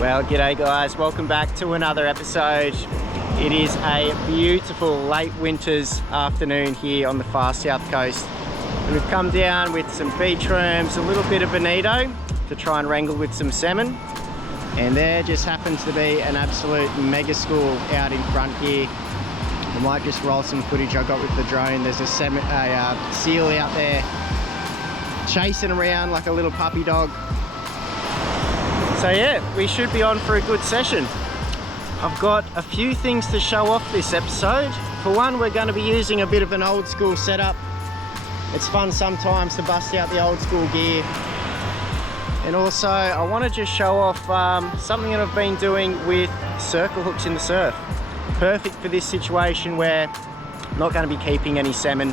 Well, g'day guys, welcome back to another episode. It is a beautiful late winter's afternoon here on the far south coast. We've come down with some beach worms, a little bit of bonito to try and wrangle with some salmon. And there just happens to be an absolute mega school out in front here. I might just roll some footage I got with the drone. There's a seal out there chasing around like a little puppy dog. So yeah, we should be on for a good session. I've got a few things to show off this episode. For one, we're going to be using a bit of an old school setup. It's fun sometimes to bust out the old school gear. And also, I want to just show off something that I've been doing with circle hooks in the surf. Perfect for this situation where I'm not going to be keeping any salmon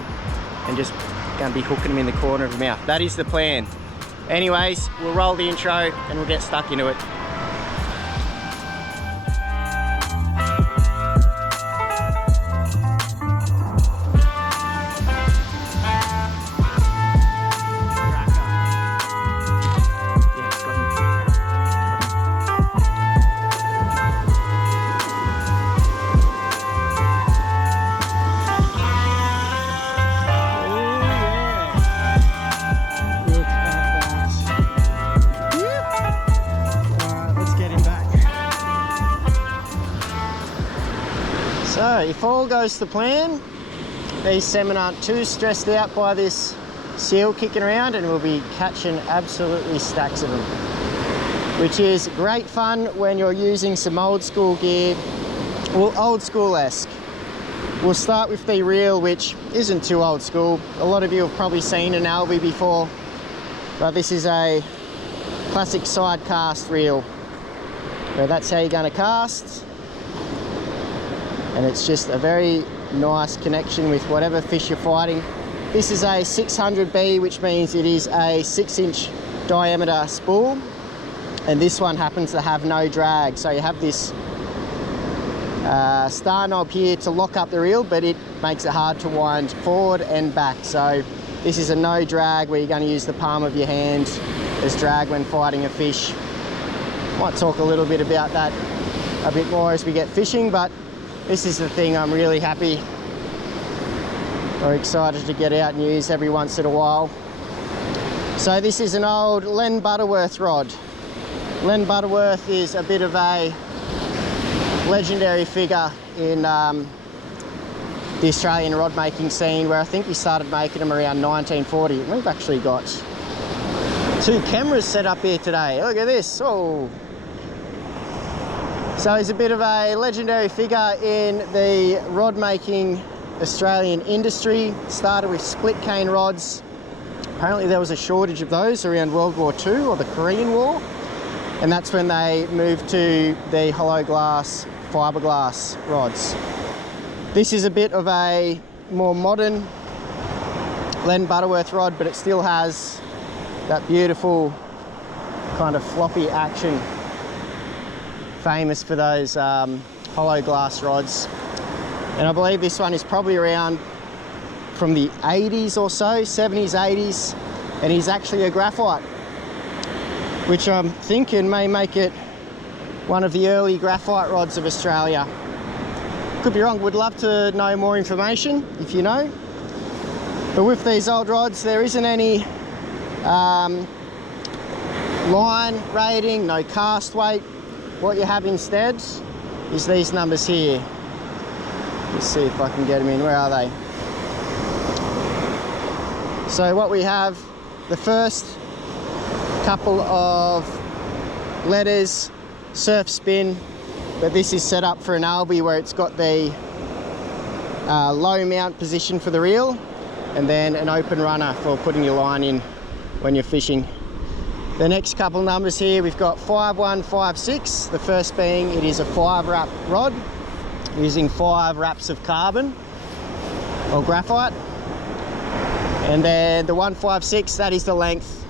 and just going to be hooking them in the corner of the mouth. That is the plan. Anyways, we'll roll the intro and we'll get stuck into it. So if all goes to plan, these salmon aren't too stressed out by this seal kicking around, and we'll be catching absolutely stacks of them, which is great fun when you're using some old school gear, well, old school-esque. We'll start with the reel, which isn't too old school. A lot of you have probably seen an Alvey before, but this is a classic side cast reel. So that's how you're going to cast. And it's just a very nice connection with whatever fish you're fighting. This is a 600B, which means it is a 6-inch diameter spool. And this one happens to have no drag. So you have this star knob here to lock up the reel, but it makes it hard to wind forward and back. So this is a no drag where you're going to use the palm of your hand as drag when fighting a fish. Might talk a little bit about that a bit more as we get fishing, but this is the thing I'm really happy or excited to get out and use every once in a while. So this is an old Len Butterworth rod. Len Butterworth is a bit of a legendary figure in the Australian rod making scene, where I think we started making them around 1940. We've actually got 2 cameras set up here today. Look at this. Oh. So he's a bit of a legendary figure in the rod making Australian industry. Started with split cane rods. Apparently there was a shortage of those around World War II or the Korean War. And that's when they moved to the hollow glass, fiberglass rods. This is a bit of a more modern Len Butterworth rod, but it still has that beautiful kind of floppy action, famous for those hollow glass rods. And I believe this one is probably around from the 80s or so, 70s, 80s, and he's actually a graphite, which I'm thinking may make it one of the early graphite rods of Australia. Could be wrong, would love to know more information if you know. But with these old rods, there isn't any line rating, no cast weight. What you have instead is these numbers here. Let's see if I can get them in. Where are they? So what we have, the first couple of letters, surf spin, but this is set up for an Alvey where it's got the low mount position for the reel, and then an open runner for putting your line in when you're fishing. The next couple numbers here, we've got 5156. The first being it is a 5-wrap rod using 5 wraps of carbon or graphite. And then the 156, that is the length.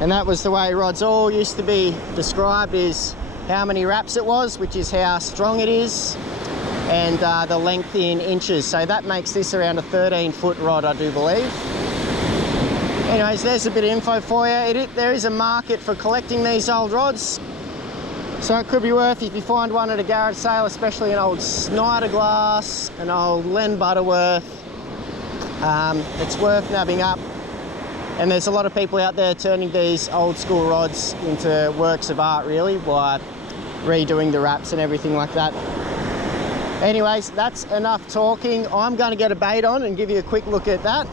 And that was the way rods all used to be described, is how many wraps it was, which is how strong it is, and the length in inches. So that makes this around a 13-foot rod, I do believe. Anyways, there's a bit of info for you. There is a market for collecting these old rods. So it could be worth, if you find one at a garage sale, especially an old Snyder glass, an old Len Butterworth, it's worth nabbing up. And there's a lot of people out there turning these old school rods into works of art, really, by redoing the wraps and everything like that. Anyways, that's enough talking. I'm going to get a bait on and give you a quick look at that,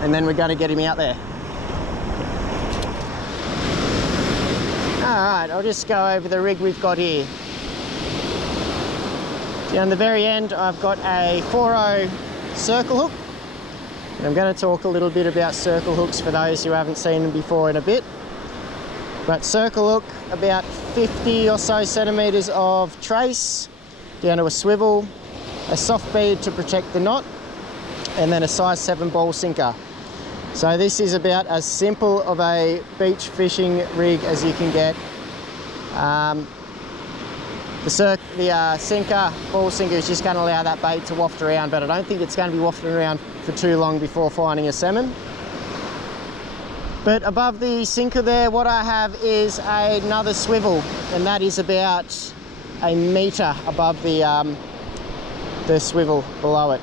and then we're going to get him out there. Alright, I'll just go over the rig we've got here. Down the very end, I've got a 4.0 circle hook. And I'm going to talk a little bit about circle hooks for those who haven't seen them before in a bit. But circle hook, about 50 or so centimetres of trace, down to a swivel, a soft bead to protect the knot, and then a size 7 ball sinker. So this is about as simple of a beach fishing rig as you can get. The sinker, ball sinker, is just going to allow that bait to waft around, but I don't think it's going to be wafting around for too long before finding a salmon. But above the sinker there, what I have is another swivel, and that is about a metre above the swivel below it.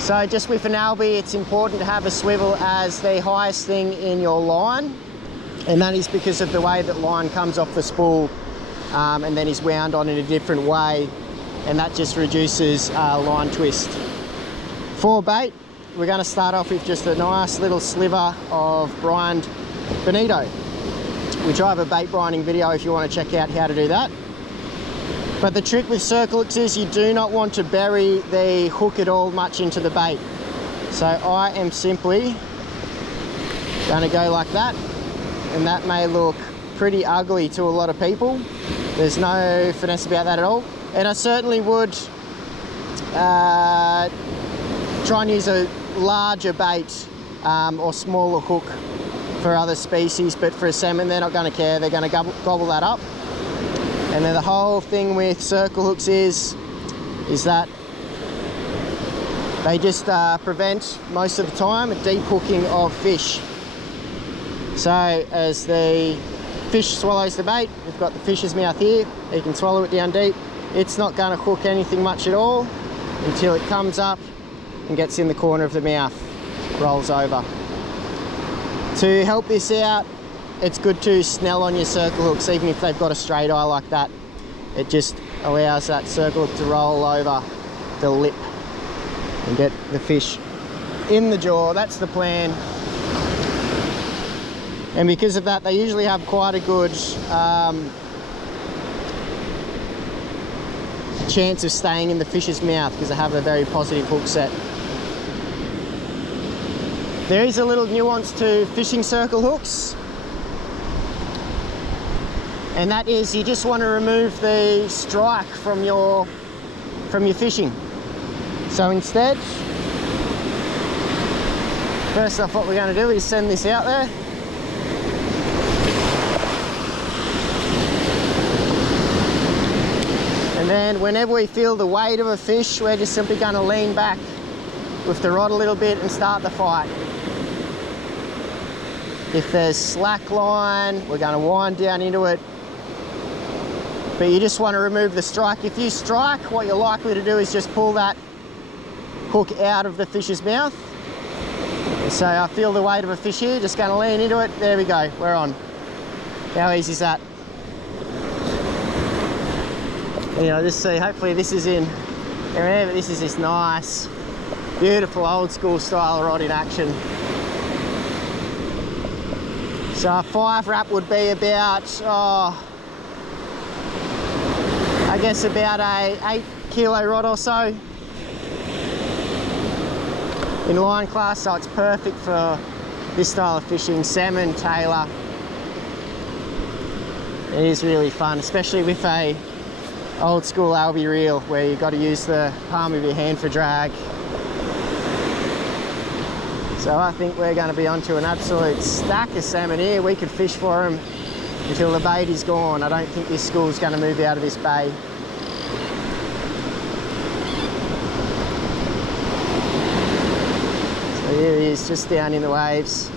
So just with an Alvey, it's important to have a swivel as the highest thing in your line, and that is because of the way that line comes off the spool and then is wound on in a different way, and that just reduces line twist. For bait, we're going to start off with just a nice little sliver of brined bonito, which I have a bait brining video if you want to check out how to do that. But the trick with circle hooks is you do not want to bury the hook at all much into the bait. So I am simply going to go like that, and that may look pretty ugly to a lot of people. There's no finesse about that at all. And I certainly would try and use a larger bait or smaller hook for other species, but for a salmon, they're not going to care. They're going to gobble that up. And then the whole thing with circle hooks is that they just prevent, most of the time, a deep hooking of fish. So as the fish swallows the bait, we've got the fish's mouth here, you can swallow it down deep. It's not going to hook anything much at all until it comes up and gets in the corner of the mouth, rolls over. To help this out, it's good to snell on your circle hooks, even if they've got a straight eye like that. It just allows that circle hook to roll over the lip and get the fish in the jaw. That's the plan. And because of that, they usually have quite a good chance of staying in the fish's mouth because they have a very positive hook set. There is a little nuance to fishing circle hooks, and that is you just want to remove the strike from your fishing. So instead, first off, what we're going to do is send this out there. And then whenever we feel the weight of a fish, we're just simply going to lean back with the rod a little bit and start the fight. If there's slack line, we're going to wind down into it. But you just want to remove the strike. If you strike, what you're likely to do is just pull that hook out of the fish's mouth. So I feel the weight of a fish here, just going to lean into it. There we go, we're on. How easy is that? You know, just see, hopefully this is in, remember, this is this nice Beautiful old school style rod in action. So a 5 wrap would be about, I guess about a 8 kilo rod or so in line class, so it's perfect for this style of fishing. Salmon, tailor. It is really fun, especially with a old school Alvey reel where you've got to use the palm of your hand for drag. So I think we're going to be onto an absolute stack of salmon here. We could fish for them until the bait is gone. I don't think this school's going to move out of this bay. So here he is, just down in the waves.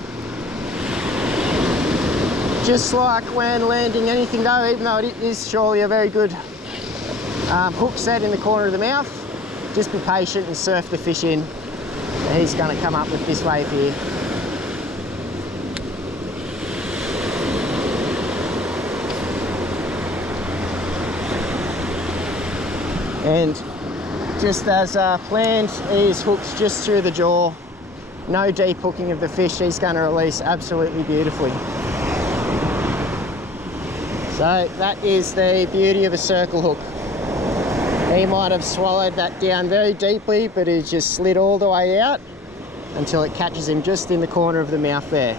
Just like when landing anything though, even though it is surely a very good hook set in the corner of the mouth, just be patient and surf the fish in. He's going to come up with this wave here. And just as planned, he's hooked just through the jaw. No deep hooking of the fish. He's going to release absolutely beautifully. So that is the beauty of a circle hook. He might have swallowed that down very deeply, but it just slid all the way out until it catches him just in the corner of the mouth there.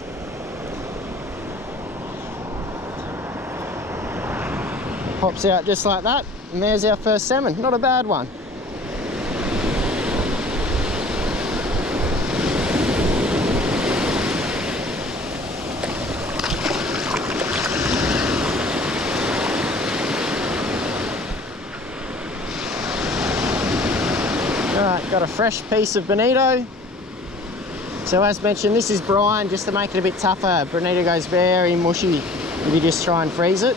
Pops out just like that, and there's our first salmon. Not a bad one. Alright, got a fresh piece of bonito. So as mentioned, this is brine just to make it a bit tougher. Bonito goes very mushy if you just try and freeze it.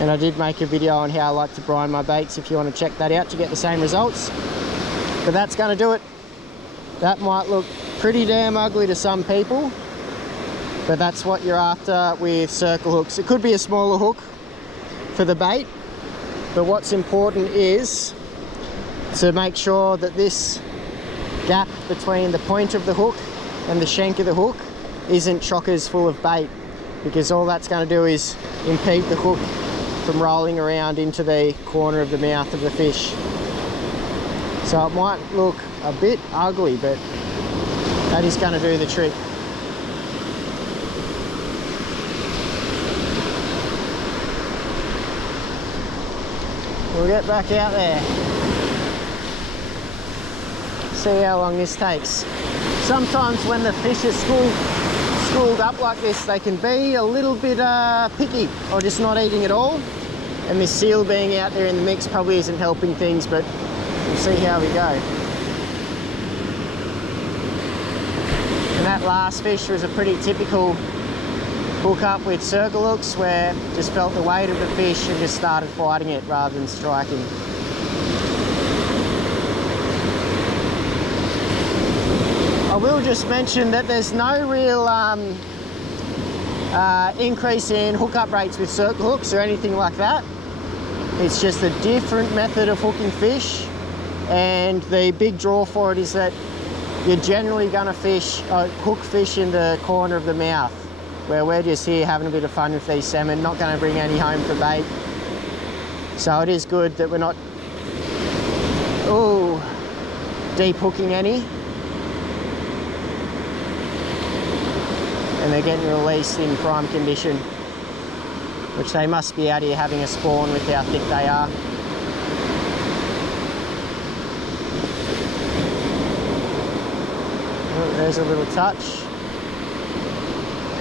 And I did make a video on how I like to brine my baits if you want to check that out to get the same results. But that's going to do it. That might look pretty damn ugly to some people, but that's what you're after with circle hooks. It could be a smaller hook for the bait, but what's important is to make sure that this gap between the point of the hook and the shank of the hook isn't chockers full of bait, because all that's going to do is impede the hook from rolling around into the corner of the mouth of the fish. So it might look a bit ugly, but that is going to do the trick. We'll get back out there. See how long this takes. Sometimes when the fish are schooled up like this, they can be a little bit picky or just not eating at all. And this seal being out there in the mix probably isn't helping things, but we'll see how we go. And that last fish was a pretty typical hook up with circle hooks, where just felt the weight of the fish and just started fighting it rather than striking. I will just mention that there's no real increase in hookup rates with circle hooks or anything like that. It's just a different method of hooking fish, and the big draw for it is that you're generally going to hook fish in the corner of the mouth, where we're just here having a bit of fun with these salmon, not going to bring any home for bait. So it is good that we're not deep hooking any. And they're getting released in prime condition, which they must be out here having a spawn with how thick they are. Oh, there's a little touch.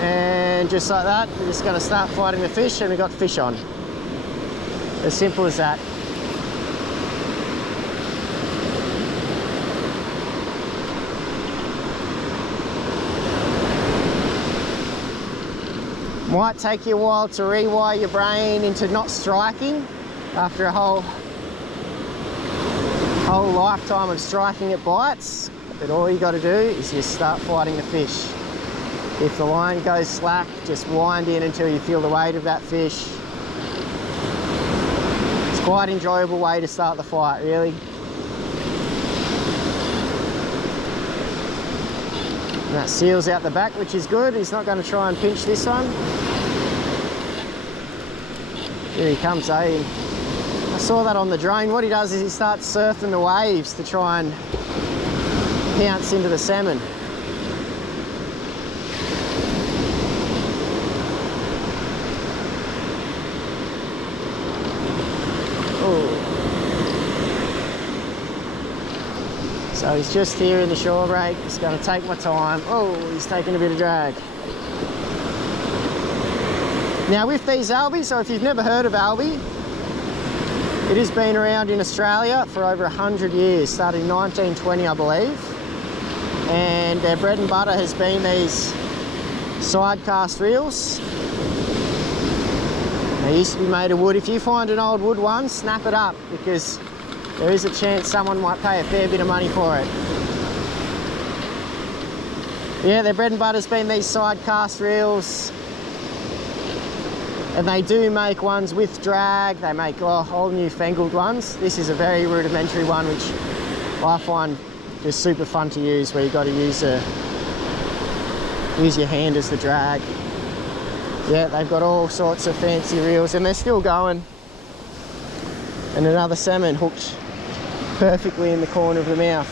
And just like that, we're just going to start fighting the fish, and we've got fish on. As simple as that. Might take you a while to rewire your brain into not striking after a whole lifetime of striking at bites, but all you got to do is just start fighting the fish. If the line goes slack, just wind in until you feel the weight of that fish. It's quite an enjoyable way to start the fight, really. And that seal's out the back, which is good. He's not going to try and pinch this one. Here he comes, eh? I saw that on the drone. What he does is he starts surfing the waves to try and pounce into the salmon. So he's just here in the shore break. Just going to take my time. Oh, he's taking a bit of drag. Now with these Alvey, so if you've never heard of Alvey, it has been around in Australia for over 100 years, started in 1920 I believe. And their bread and butter has been these side cast reels. They used to be made of wood. If you find an old wood one, snap it up, because there is a chance someone might pay a fair bit of money for it. Yeah, their bread and butter's been these side cast reels. And they do make ones with drag. They make whole newfangled ones. This is a very rudimentary one, which I find just super fun to use, where you've got to use your hand as the drag. Yeah, they've got all sorts of fancy reels, and they're still going. And another salmon hooked perfectly in the corner of the mouth.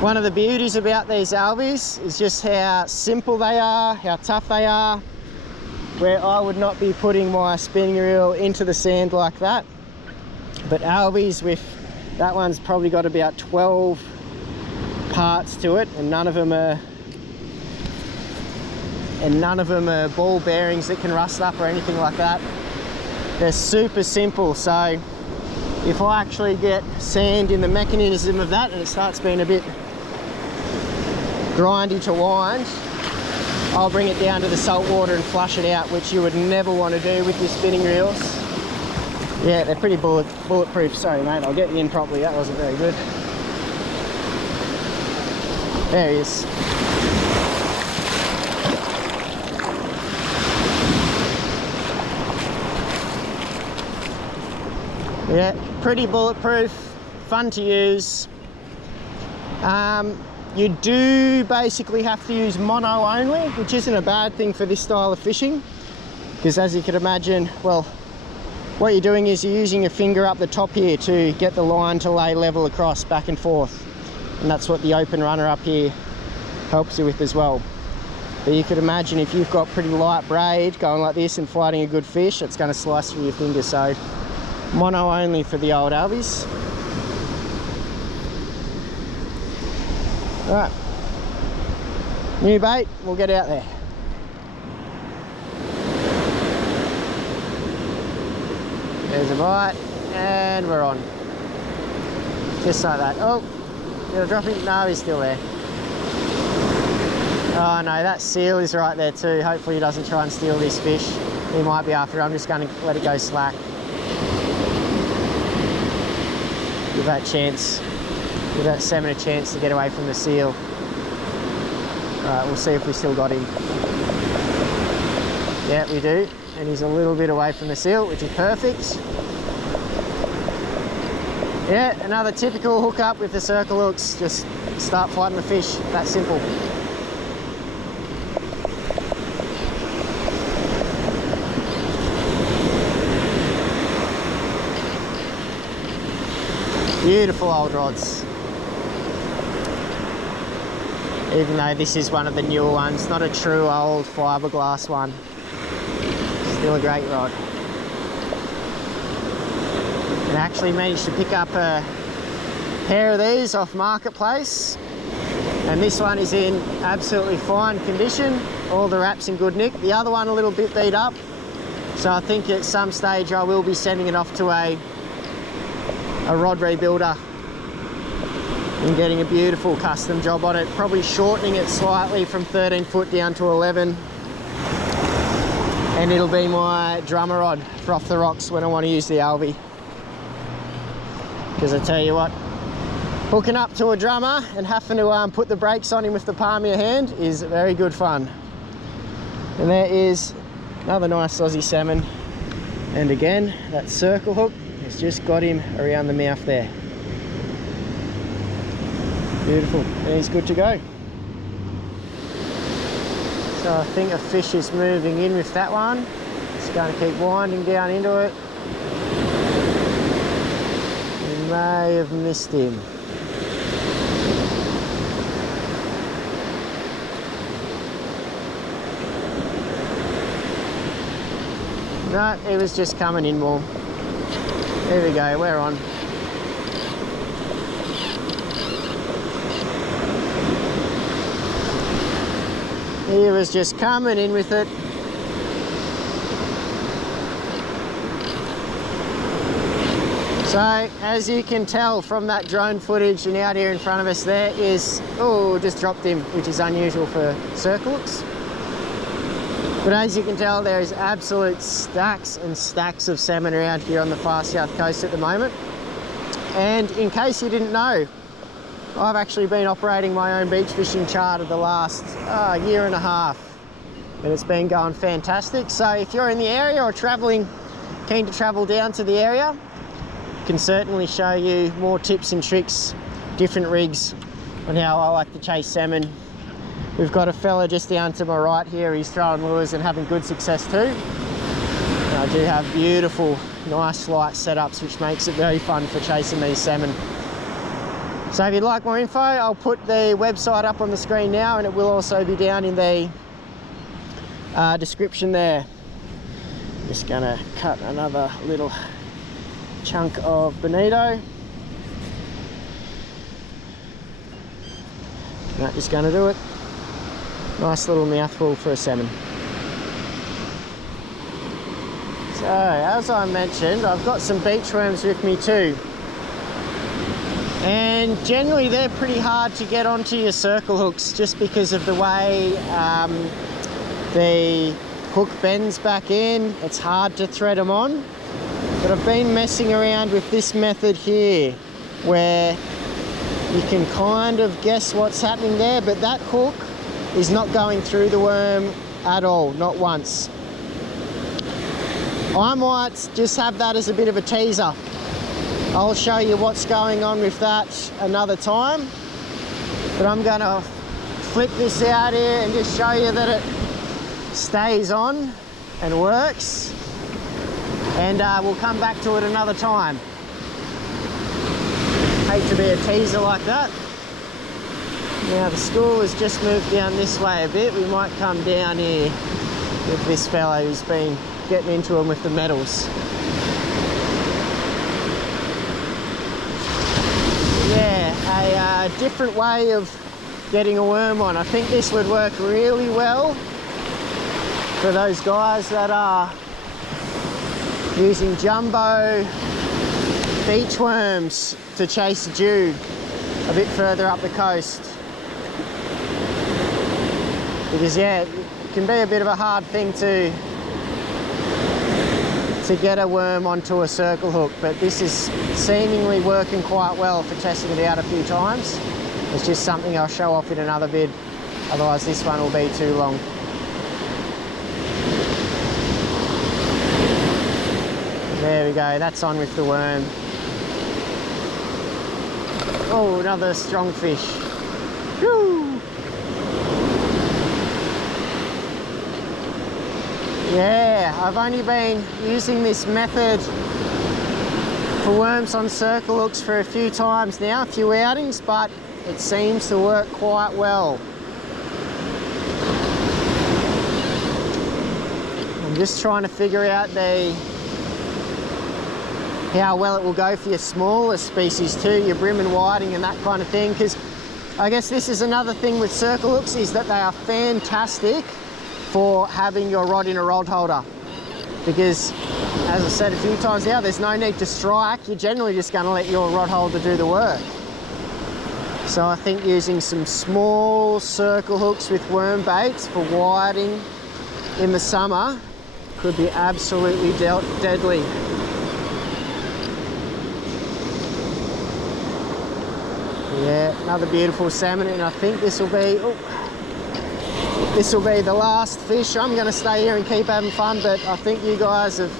One of the beauties about these Alveys is just how simple they are, how tough they are, where I would not be putting my spinning reel into the sand like that. But Alveys, with that one's probably got about 12 parts to it, and none of them are ball bearings that can rust up or anything like that. They're super simple, so if I actually get sand in the mechanism of that and it starts being a bit grindy to wind, I'll bring it down to the salt water and flush it out, which you would never want to do with your spinning reels. Yeah, they're pretty bulletproof. Sorry mate, I'll get you in properly. That wasn't very good. There he is. Yeah, pretty bulletproof, fun to use. You do basically have to use mono only, which isn't a bad thing for this style of fishing, because as you can imagine, well, what you're doing is you're using your finger up the top here to get the line to lay level across back and forth, and that's what the open runner up here helps you with as well. But you could imagine if you've got pretty light braid going like this and fighting a good fish, it's going to slice through your finger. So mono only for the old Alveys. Right, new bait, we'll get out there. There's a bite, and we're on. Just like that. Oh, did I drop him? No, he's still there. Oh no, that seal is right there too. Hopefully he doesn't try and steal this fish. He might be after it. I'm just going to let it go slack. Give that chance. Give that salmon a chance to get away from the seal. Alright, we'll see if we still got him. Yeah, we do. And he's a little bit away from the seal, which is perfect. Yeah, another typical hookup with the circle hooks. Just start fighting the fish. That simple. Beautiful old rods. Even though this is one of the newer ones, not a true old fiberglass one. Still a great rod. And I actually managed to pick up a pair of these off Marketplace. And this one is in absolutely fine condition. All the wraps in good nick. The other one a little bit beat up. So I think at some stage I will be sending it off to a rod rebuilder and getting a beautiful custom job on it, probably shortening it slightly from 13 foot down to 11, and it'll be my drummer rod for off the rocks when I want to use the Alvey. Because I tell you what, hooking up to a drummer and having to put the brakes on him with the palm of your hand is very good fun. And there is another nice Aussie salmon, and again that circle hook It's just got him around the mouth there. Beautiful, and he's good to go. So I think a fish is moving in with that one. It's going to keep winding down into it. We may have missed him. No, he was just coming in more. There we go, we're on. He was just coming in with it. So, as you can tell from that drone footage and out here in front of us, there is, oh, just dropped him, which is unusual for circle hooks. But as you can tell, there is absolute stacks and stacks of salmon around here on the far south coast at the moment. And in case you didn't know, I've actually been operating my own beach fishing charter the last year and a half, and it's been going fantastic. So if you're in the area or keen to travel down to the area, I can certainly show you more tips and tricks, different rigs on how I like to chase salmon. We've got a fella just down to my right here, he's throwing lures and having good success too. And I do have beautiful, nice light setups, which makes it very fun for chasing these salmon. So if you'd like more info, I'll put the website up on the screen now, and it will also be down in the description there. Just gonna cut another little chunk of bonito. That is gonna do it. Nice little mouthful for a salmon. So, as I mentioned, I've got some beach worms with me too. And generally they're pretty hard to get onto your circle hooks just because of the way the hook bends back in. It's hard to thread them on. But I've been messing around with this method here where you can kind of guess what's happening there, but that hook is not going through the worm at all, not once. I might just have that as a bit of a teaser. I'll show you what's going on with that another time, but I'm gonna flip this out here and just show you that it stays on and works, and we'll come back to it another time. Hate to be a teaser like that. Now the school has just moved down this way a bit. We might come down here with this fellow who's been getting into them with the metals. Yeah, a different way of getting a worm on. I think this would work really well for those guys that are using jumbo beach worms to chase dew a bit further up the coast. Because yeah, it can be a bit of a hard thing to get a worm onto a circle hook, but this is seemingly working quite well for testing it out a few times. It's just something I'll show off in another vid, otherwise this one will be too long. There we go, that's on with the worm. Oh, another strong fish. Woo! Yeah, I've only been using this method for worms on circle hooks for a few times now, a few outings, but it seems to work quite well. I'm just trying to figure out how well it will go for your smaller species too, your bream and whiting and that kind of thing, because I guess this is another thing with circle hooks, is that they are fantastic for having your rod in a rod holder, because as I said a few times now, there's no need to strike. You're generally just going to let your rod holder do the work. So I think using some small circle hooks with worm baits for whiting in the summer could be absolutely deadly. Yeah, another beautiful salmon, and I think this will be the last fish. I'm going to stay here and keep having fun, but I think you guys have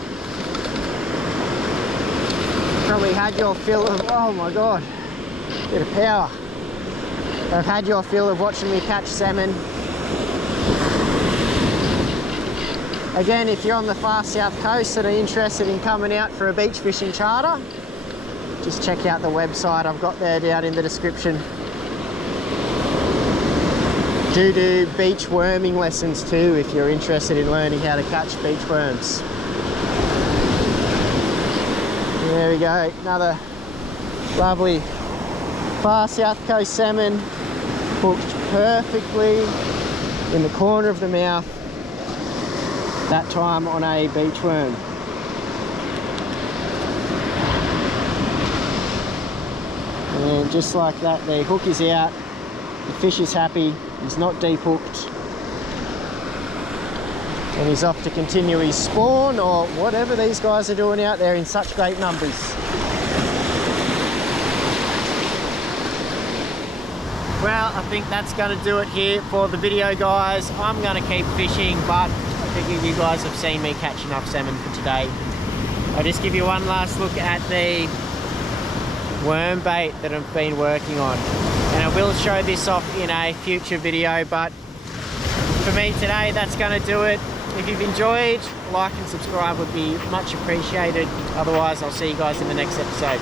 Probably had your fill of, oh my god, bit of power. I've had your fill of watching me catch salmon. Again, if you're on the far south coast and are interested in coming out for a beach fishing charter, just check out the website I've got there down in the description. Do beach worming lessons too if you're interested in learning how to catch beach worms. There we go, another lovely far south coast salmon, hooked perfectly in the corner of the mouth, that time on a beach worm. And just like that, the hook is out, the fish is happy, he's not deep hooked, and he's off to continue his spawn or whatever these guys are doing out there in such great numbers. Well, I think that's going to do it here for the video, guys. I'm going to keep fishing, but I figure you guys have seen me catch enough salmon for today. I'll just give you one last look at the worm bait that I've been working on, and I will show this off in a future video, but for me today, that's going to do it. If you've enjoyed, like and subscribe would be much appreciated. Otherwise, I'll see you guys in the next episode.